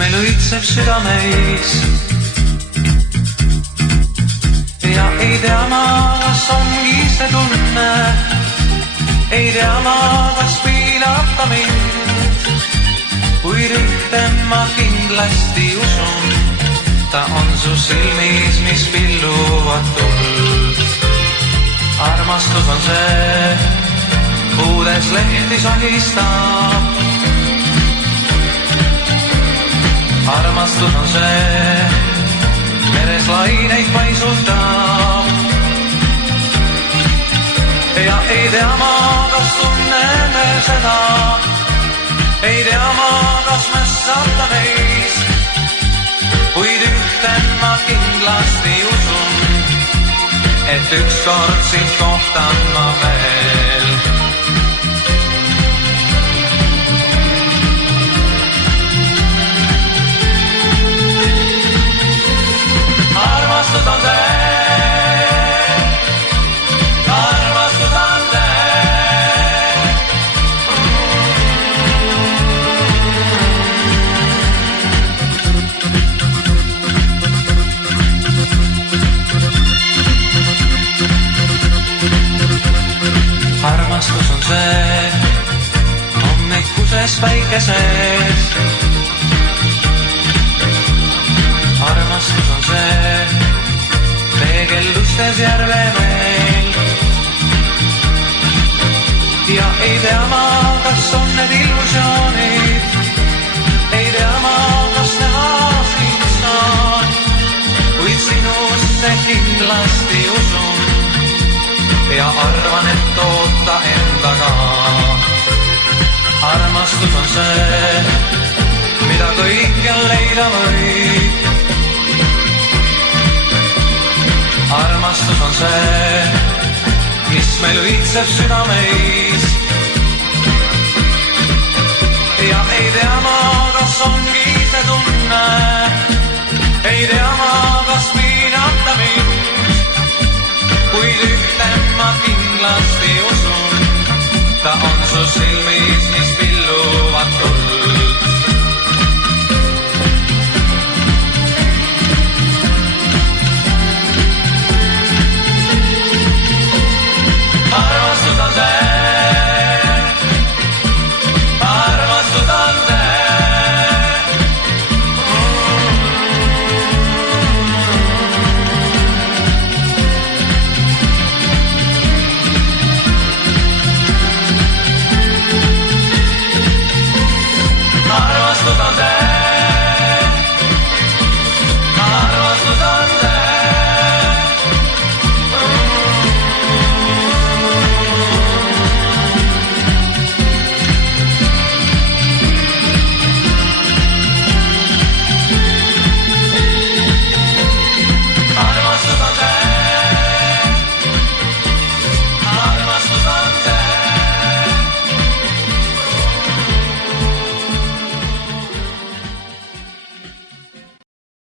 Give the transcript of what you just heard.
meil õitseb südameis. Ja ei tea ma, kas ongi see tunne, ei tea ma, kas piinab ta mind, kuid ühte ma kindlasti usun, ta on su silmis, mis pilluvad tuld. Armastus on see, puudes lehti sahistab. Armastus on see, meres laineid paisutab. Ja ei tea ma, kas tunneme seda, ei tea ma, kas mässab ta meis, kuid ühte ma kindlasti usun, et ükskord sind kohtan ma veel. Armastus on see, armastus on see. Armastus on see, hommikuses päikeses. Armastus on see, peegeldustes järvemeel. Ja ei tea ma, kas on need illusioonid, ei tea ma, kas näha sind saan, kuid sinusse kindlasti usun ja arvan, et oota endaga. Armastus on see, mida kõikjal leida võib. Armastus on see, mis meil õitseb südameis.